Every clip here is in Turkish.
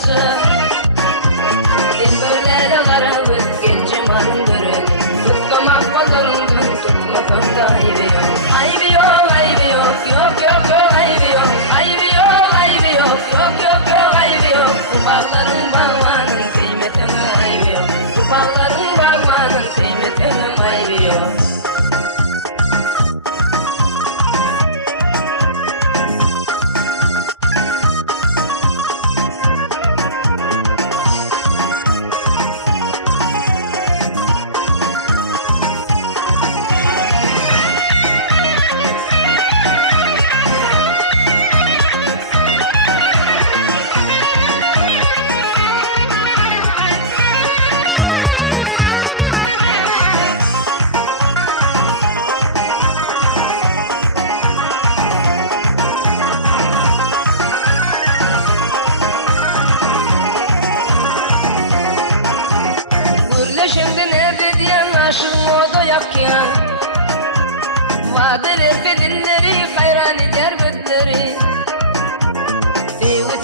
kaçı. Dilberlere karamız gencim arındırır. Tutkamak pazarından tutmasam da ayıbı yok. Ayıbı yok, ayıbı yok, yok yok yok ayıbı yok. Ayıbı yok, ayıbı yok, yok yok yok ayıbı yok. Bu bağların bağmanın kıymetine ayıbı yok. Bu bağların bağmanın kıymetine ayıbı yok. Şimdi ne diyen aşığın moda yakyan. Vadeler bedenleri hayran eder bütleri.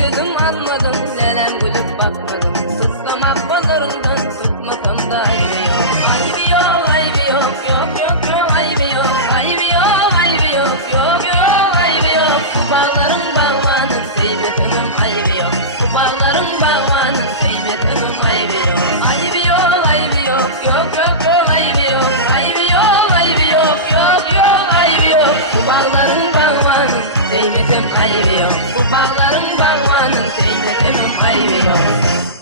Sözüm almadım, neden gülüp bakmadım. Tutmamak pazarından tutmasam da ayıbı yok. Ayıbı yok, ayıbı yok, yok yok yok ayıbı yok. Ayıbı yok, ayıbı yok, yok yok ayıbı yok. Bu bağların bağmanın kıymetinin ayıbı yok. Bu bağların bağmanın kıymetinin ayıbı yok. Ayıbı yok, ayıbı yok, yok yok yok ayıbı yok. Ayıbı yok, ayıbı yok, yok yok ayıbı yok. Bu bağların bağmanın kıymetinin ayıbı yok. Bu bağların bağmanın kıymetinin ayıbı yok.